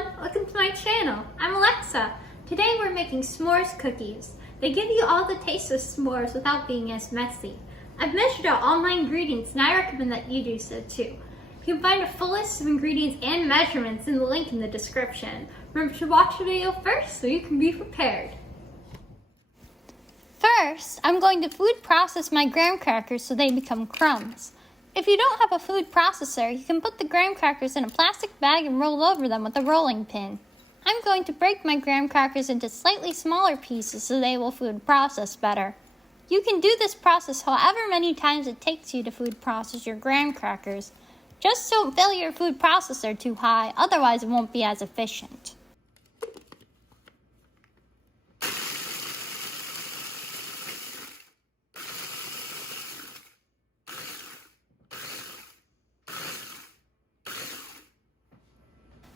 everyone, welcome to my channel. I'm Alexa. Today we're making s'mores cookies. They give you all the taste of s'mores without being as messy. I've measured out all my ingredients and I recommend that you do so too. You can find a full list of ingredients and measurements in the link in the description. Remember to watch the video first so you can be prepared. First, I'm going to food process my graham crackers so they become crumbs. If you don't have a food processor, you can put the graham crackers in a plastic bag and roll over them with a rolling pin. I'm going to break my graham crackers into slightly smaller pieces so they will food process better. You can do this process however many times it takes you to food process your graham crackers. Just don't fill your food processor too high, otherwise it won't be as efficient.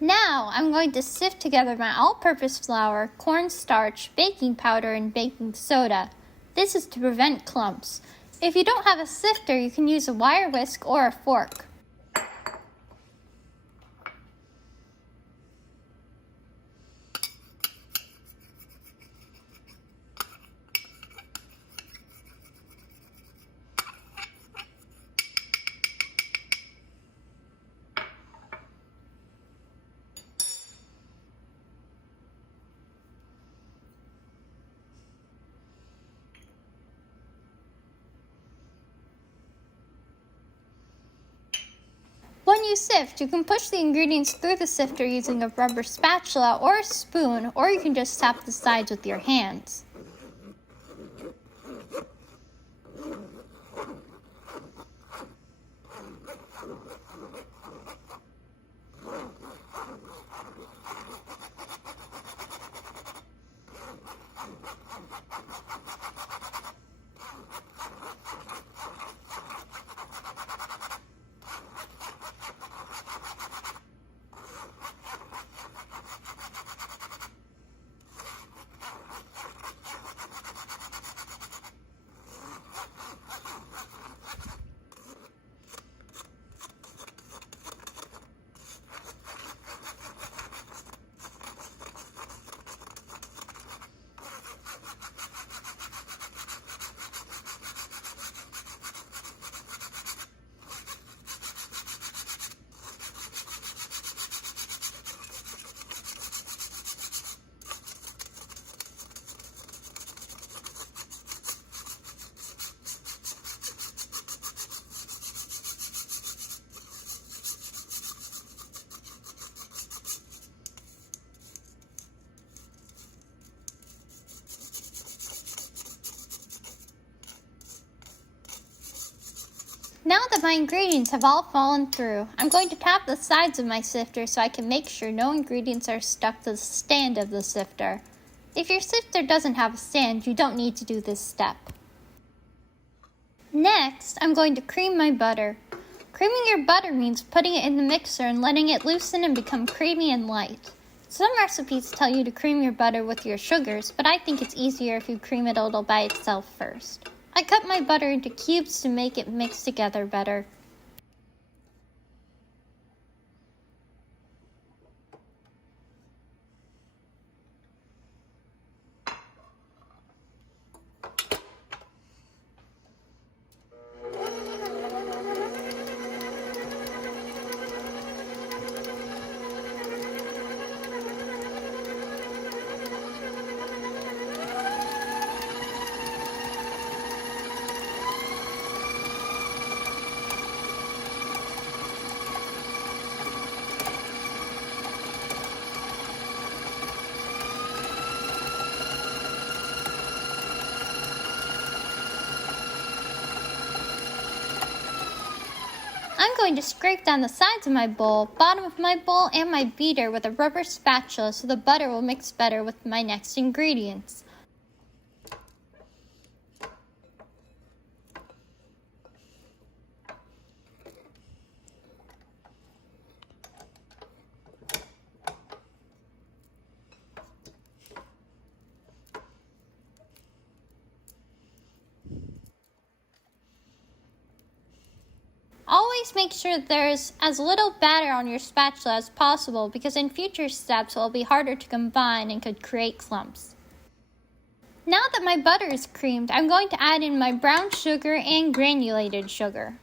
Now, I'm going to sift together my all-purpose flour, cornstarch, baking powder, and baking soda. This is to prevent clumps. If you don't have a sifter, you can use a wire whisk or a fork. When you sift, you can push the ingredients through the sifter using a rubber spatula or a spoon, or you can just tap the sides with your hands. Now that my ingredients have all fallen through, I'm going to tap the sides of my sifter so I can make sure no ingredients are stuck to the stand of the sifter. If your sifter doesn't have a stand, you don't need to do this step. Next, I'm going to cream my butter. Creaming your butter means putting it in the mixer and letting it loosen and become creamy and light. Some recipes tell you to cream your butter with your sugars, but I think it's easier if you cream it a little by itself first. I cut my butter into cubes to make it mix together better. I'm going to scrape down the sides of my bowl, bottom of my bowl, and my beater with a rubber spatula so the butter will mix better with my next ingredients. Always make sure there's as little batter on your spatula as possible because in future steps it will be harder to combine and could create clumps. Now that my butter is creamed, I'm going to add in my brown sugar and granulated sugar.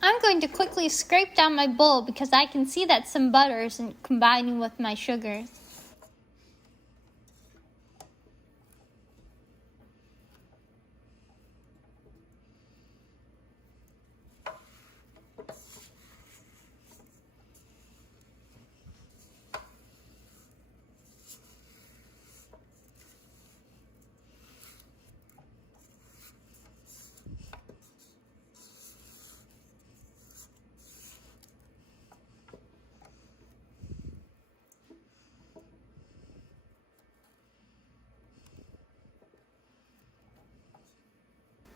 I'm going to quickly scrape down my bowl because I can see that some butter isn't combining with my sugars.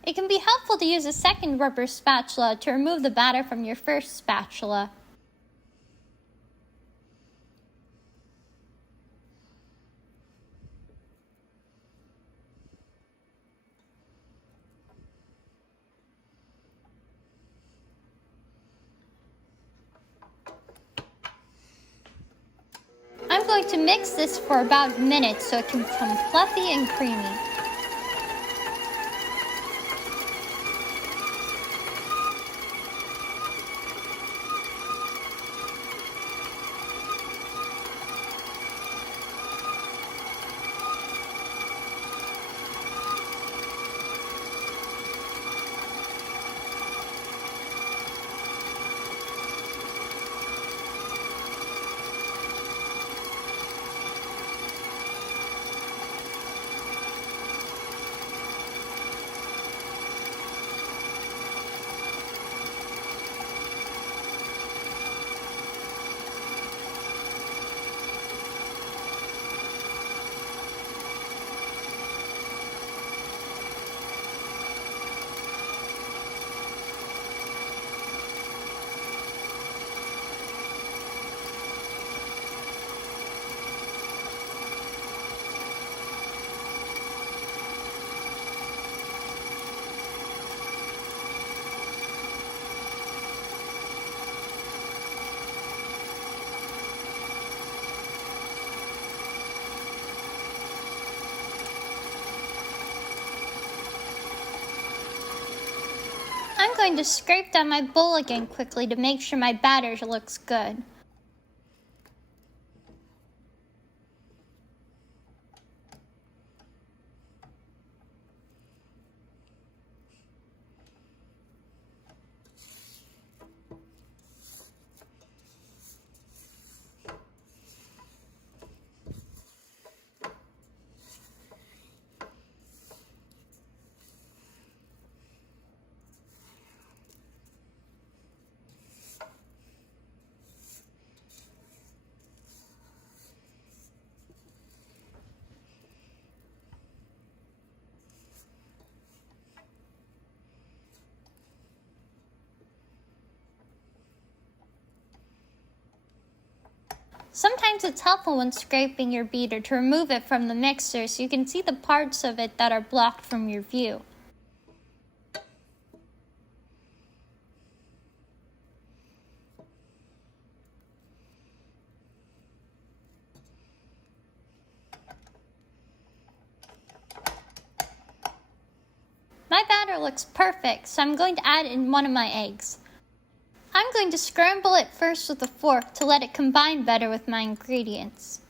It can be helpful to use a second rubber spatula to remove the batter from your first spatula. I'm going to mix this for about a minute so it can become fluffy and creamy. I'm going to scrape down my bowl again quickly to make sure my batter looks good. Sometimes it's helpful when scraping your beater to remove it from the mixer so you can see the parts of it that are blocked from your view. My batter looks perfect, so I'm going to add in one of my eggs. I'm going to scramble it first with a fork to let it combine better with my ingredients.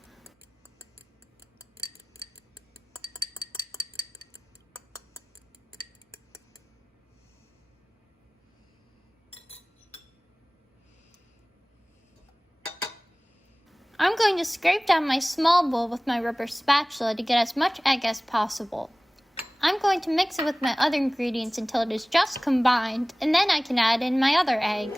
I'm going to scrape down my small bowl with my rubber spatula to get as much egg as possible. I'm going to mix it with my other ingredients until it is just combined, and then I can add in my other egg.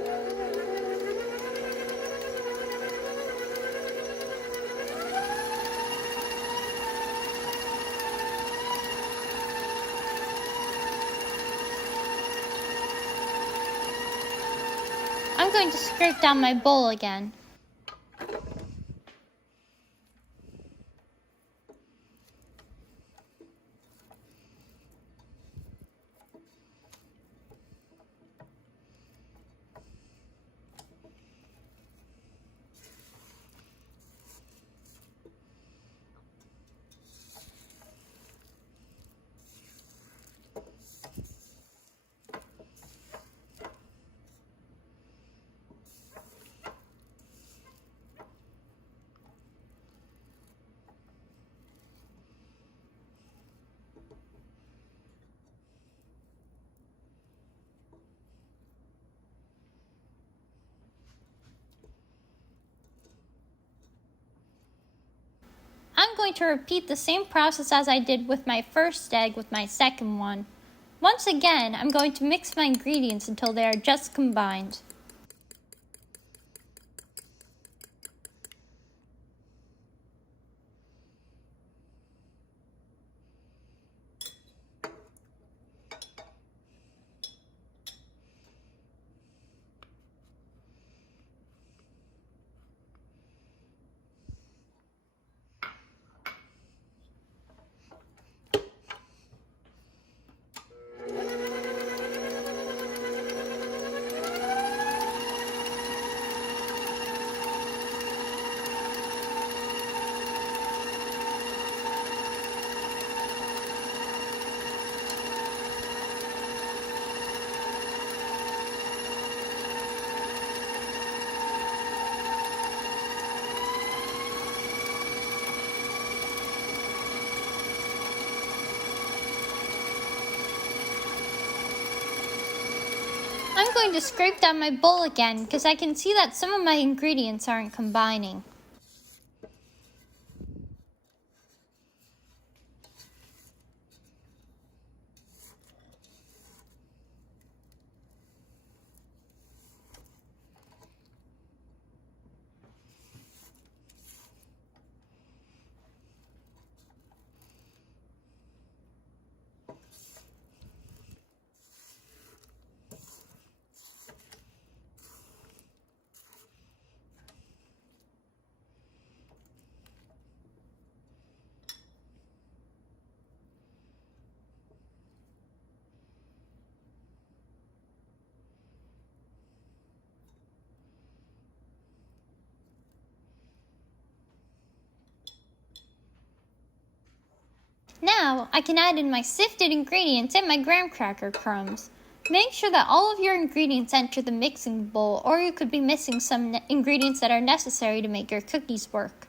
I'm going to scrape down my bowl again. I'm going to repeat the same process as I did with my first egg with my second one. Once again, I'm going to mix my ingredients until they are just combined. I'm going to scrape down my bowl again because I can see that some of my ingredients aren't combining. Now, I can add in my sifted ingredients and my graham cracker crumbs. Make sure that all of your ingredients enter the mixing bowl, or you could be missing some ingredients that are necessary to make your cookies work.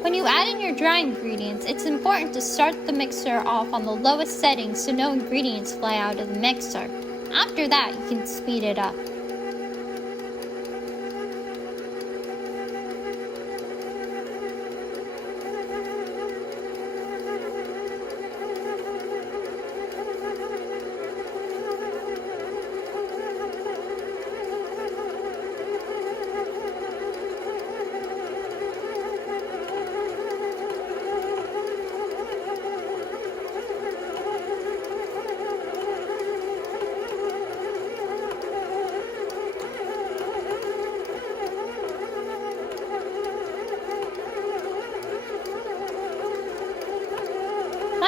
When you add in your dry ingredients, it's important to start the mixer off on the lowest setting so no ingredients fly out of the mixer. After that, you can speed it up.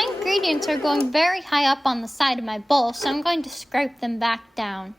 My ingredients are going very high up on the side of my bowl, so I'm going to scrape them back down.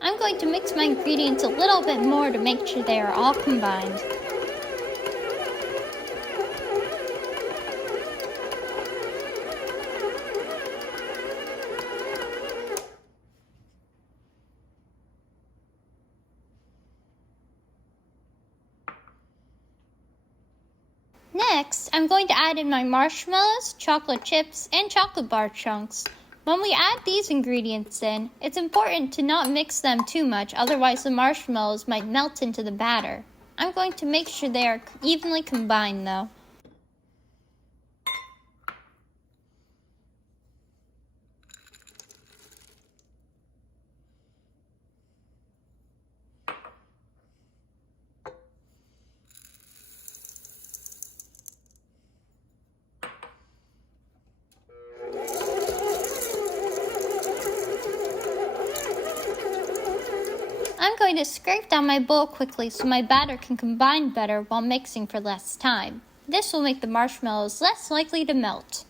I'm going to mix my ingredients a little bit more to make sure they are all combined. Next, I'm going to add in my marshmallows, chocolate chips, and chocolate bar chunks. When we add these ingredients in, it's important to not mix them too much, otherwise the marshmallows might melt into the batter. I'm going to make sure they are evenly combined though. I'm going to scrape down my bowl quickly so my batter can combine better while mixing for less time. This will make the marshmallows less likely to melt.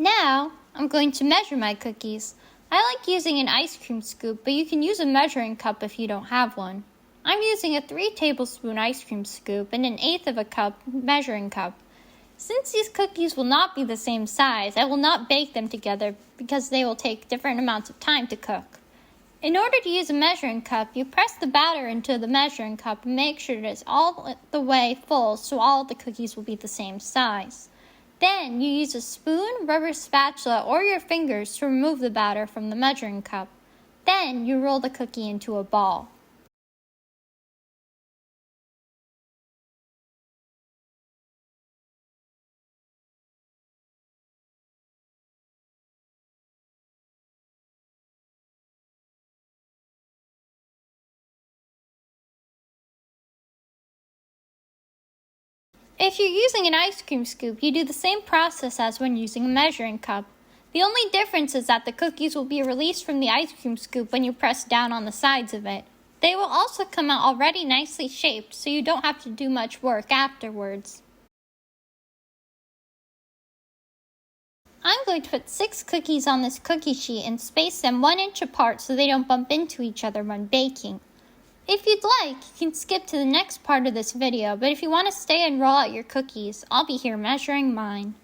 Now, I'm going to measure my cookies. I like using an ice cream scoop, but you can use a measuring cup if you don't have one. I'm using a 3 tablespoon ice cream scoop and an 1/8 of a cup measuring cup. Since these cookies will not be the same size, I will not bake them together because they will take different amounts of time to cook. In order to use a measuring cup, you press the batter into the measuring cup and make sure it is all the way full so all the cookies will be the same size. Then you use a spoon, rubber spatula, or your fingers to remove the batter from the measuring cup. Then you roll the cookie into a ball. If you're using an ice cream scoop, you do the same process as when using a measuring cup. The only difference is that the cookies will be released from the ice cream scoop when you press down on the sides of it. They will also come out already nicely shaped, so you don't have to do much work afterwards. I'm going to put 6 cookies on this cookie sheet and space them 1 inch apart so they don't bump into each other when baking. If you'd like, you can skip to the next part of this video, but if you want to stay and roll out your cookies, I'll be here measuring mine.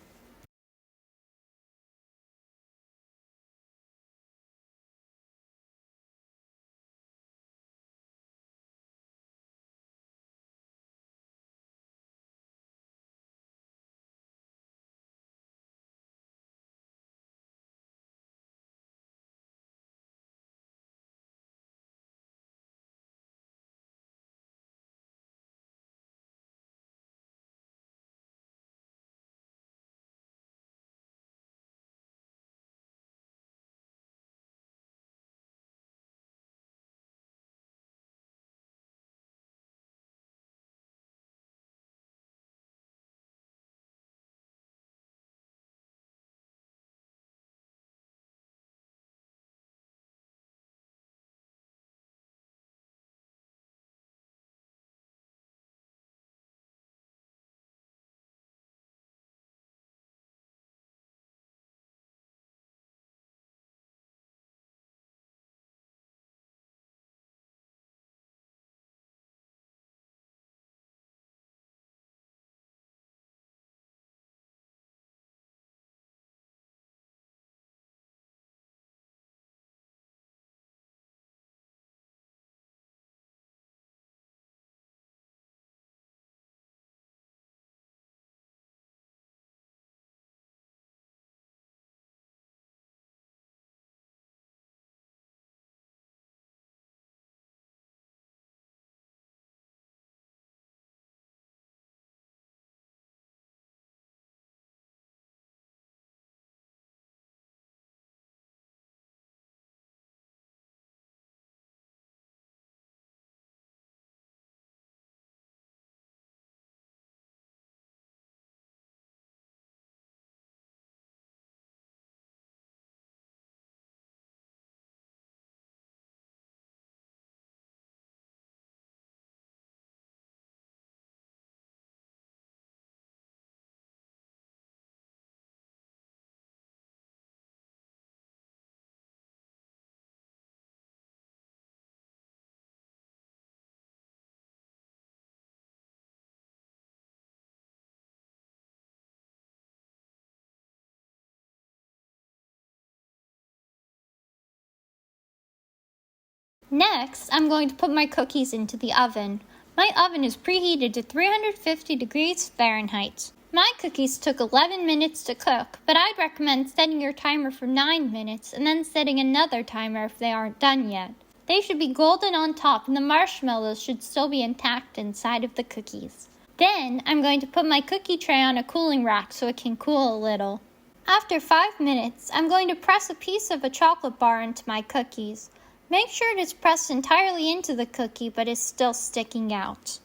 Next, I'm going to put my cookies into the oven. My oven is preheated to 350 degrees Fahrenheit. My cookies took 11 minutes to cook, but I'd recommend setting your timer for 9 minutes and then setting another timer if they aren't done yet. They should be golden on top and the marshmallows should still be intact inside of the cookies. Then, I'm going to put my cookie tray on a cooling rack so it can cool a little. After 5 minutes, I'm going to press a piece of a chocolate bar into my cookies. Make sure it is pressed entirely into the cookie but is still sticking out.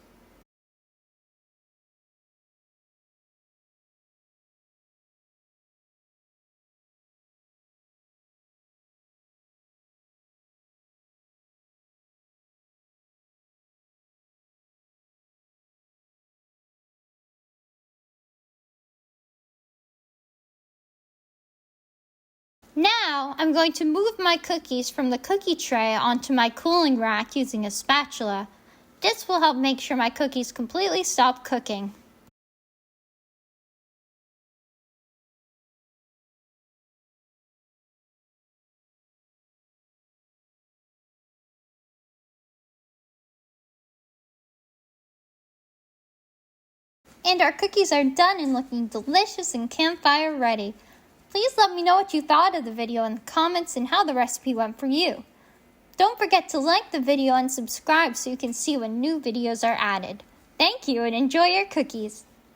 Now, I'm going to move my cookies from the cookie tray onto my cooling rack using a spatula. This will help make sure my cookies completely stop cooking. And our cookies are done and looking delicious and campfire ready. Please let me know what you thought of the video in the comments and how the recipe went for you. Don't forget to like the video and subscribe so you can see when new videos are added. Thank you and enjoy your cookies.